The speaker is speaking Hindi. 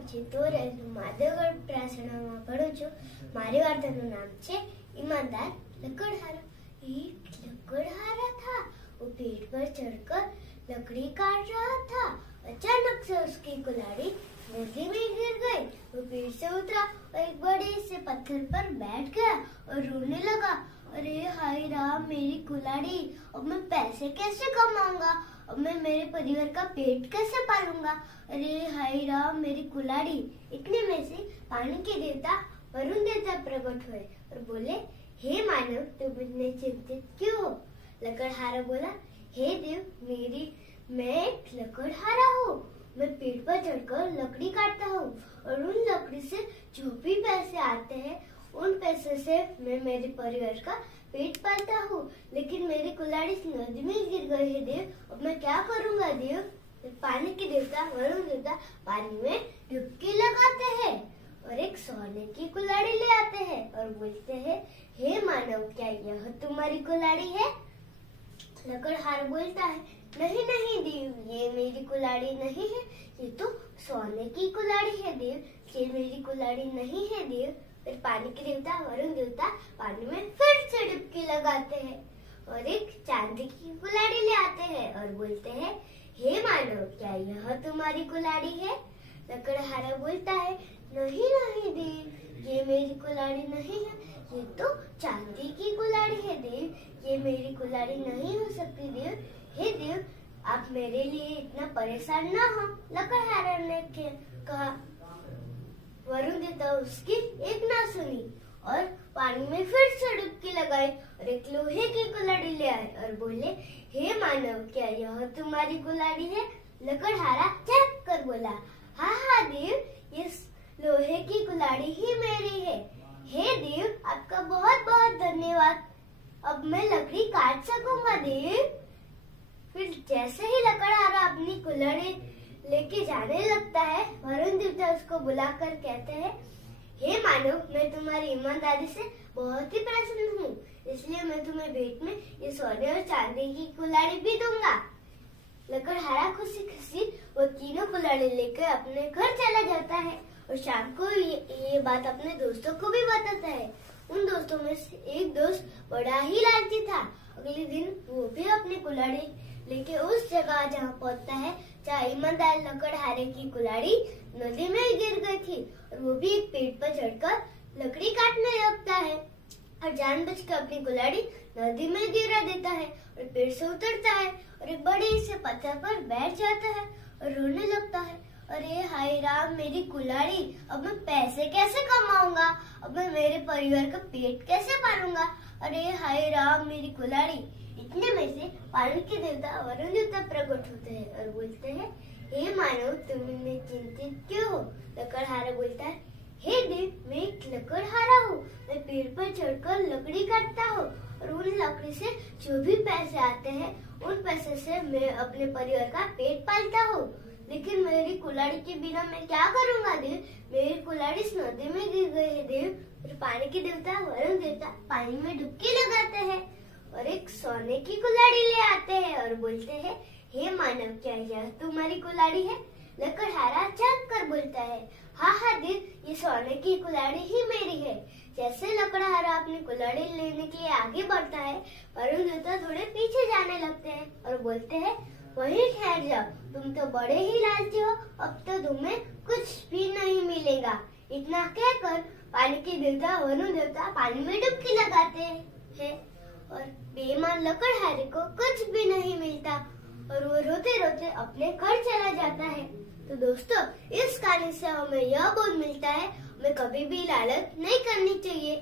નામ છે તોરલ. હું માધવગઢ પ્રાસણામાં ભણું છું. મારી વાર્તાનું નામ છે ईमानदार लकड़हारा. एक लकड़हारा था, वो पेड़ पर चढ़कर लकड़ी काट रहा था. अचानक से उसकी कुल्हाड़ी नदी में गिर गई. वो पेड़ से उतरा और एक बड़े से पत्थर पर बैठ गया और रोने लगा. अरे हाय राम, मेरी कुल्हाड़ी, अब मैं पैसे कैसे कमाऊंगा, अब मैं मेरे परिवार का पेट कैसे पालूंगा. अरे हाय राम, मेरी कुल्हाड़ी. इतने में से पानी के देवता वरुण देवता प्रकट हुए और बोले, हे मानव, तुम इतने चिंतित क्यों हो. लकड़हारा बोला, हे देव, मैं एक लकड़हारा हूँ. मैं पेड़ पर चढ़कर लकड़ी काटता हूँ और उन लकड़ी से जो भी पैसे आते हैं उन पैसे से मैं मेरे परिवार का पेट पालता हूँ. लेकिन मेरी कुल्हाड़ी नदी में गिर गई है देव, अब मैं क्या करूँगा देव. पानी के देवता वरुण देवता पानी में डुबकी लगाते हैं और एक सोने की कुल्हाड़ी ले आते हैं और बोलते हैं, हे मानव, क्या यह तुम्हारी कुल्हाड़ी है. लकड़हारा बोलता है, नहीं नहीं देव, ये मेरी कुल्हाड़ी नहीं है, ये तो सोने की कुल्हाड़ी है देव, ये मेरी कुल्हाड़ी नहीं है देव. फिर पानी के देवता वरुण देवता पानी में फिर से डुबकी लगाते हैं और एक चांदी की कुल्हाड़ी ले आते हैं और बोलते हैं, हे मानव, क्या यह तुम्हारी कुल्हाड़ी है. लकड़हारा बोलता है, नहीं नहीं देव, ये मेरी कुल्हाड़ी नहीं है, ये तो चांदी की कुल्हाड़ी है देव, ये मेरी कुल्हाड़ी नहीं हो सकती देव. हे देव, आप मेरे लिए इतना परेशान ना हो. लकड़हारा ने कहा. वरुण देवता उसकी एक ना सुनी और पानी में फिर से डुबकी लगाई और एक लोहे की कुल्हाड़ी ले आए और बोले, हे मानव, क्या यह तुम्हारी कुल्हाड़ी है. लकड़हारा चक कर बोला, हाँ हाँ देव, ये लोहे की कुल्हाड़ी ही मेरी है. हे देव, आपका बहुत बहुत धन्यवाद, अब मैं लकड़ी काट सकूंगा देव. फिर जैसे ही लकड़हारा अपनी कुल्हाड़ी लेके जाने लगता है, वरुण देवता उसको बुलाकर कहते हैं, हे मानव, मैं तुम्हारी ईमानदारी से बहुत ही प्रसन्न हूँ, इसलिए मैं तुम्हें भेंट में ये सोने और चांदी की कुल्हाड़ी भी दूंगा. लकड़हारा खुशी खुशी वो तीनों कुल्हाड़ी लेकर अपने घर चला जाता है और शाम को ये बात अपने दोस्तों को भी बताता है. उन दोस्तों में से एक दोस्त बड़ा ही लालची था. अगले दिन वो भी अपनी कुल्हाड़ी लेके उस जगह जहाँ पहुँचता है जहाँ ईमानदार लकड़हारे की कुल्हाड़ी नदी में गिर गई थी और वो भी एक पेड़ पर चढ़कर लकड़ी काटने लगता है और जानबूझकर अपनी कुल्हाड़ी नदी में गिरा देता है और पेड़ से उतरता है और एक बड़े से पत्थर पर बैठ जाता है और रोने लगता है. अरे हाय राम, मेरी कुल्हाड़ी, अब मैं पैसे कैसे कमाऊंगा, अब मैं मेरे परिवार का पेट कैसे पालूंगा. अरे हाय राम, मेरी कुल्हाड़ी. इतने में से पानी के देवता वरुण देवता प्रकट होते हैं और बोलते हैं, हे मानव, तुम इतने चिंतित क्यों हो. लकड़हारा बोलता है, हे देव, मैं एक लकड़हारा हूँ, मैं पेड़ पर चढ़कर लकड़ी काटता हूँ और उन लकड़ी से जो भी पैसे आते हैं उन पैसे से मैं अपने परिवार का पेट पालता हूँ. लेकिन मेरी कुल्हाड़ी के बिना मैं क्या करूँगा देव, मेरी कुल्हाड़ी इस नदी में गिर गई है देव. फिर पानी के देवता वरुण देवता पानी में डुबकी लगाते हैं और एक सोने की कुल्हाड़ी ले आते हैं और बोलते हैं, हे मानव, क्या यह तुम्हारी कुल्हाड़ी है. लकड़हारा चक कर बोलता है, हाँ हाँ देव, ये सोने की कुल्हाड़ी ही मेरी है. जैसे लकड़हारा अपनी कुल्हाड़ी लेने के लिए आगे बढ़ता है, वरुण देवता थोड़े पीछे जाने लगते हैं और बोलते हैं, वहीं ठहर जाओ, तुम तो बड़े ही लालची हो, अब तो तुम्हें कुछ भी नहीं मिलेगा. इतना कहकर पानी के देवता वरुण देवता पानी में डुबकी लगाते हैं और बेईमान लकड़हारे को कुछ भी नहीं मिलता और वो रोते रोते अपने घर चला जाता है. तो दोस्तों, इस कहानी से हमें यह बोध मिलता है, हमें कभी भी लालच नहीं करनी चाहिए.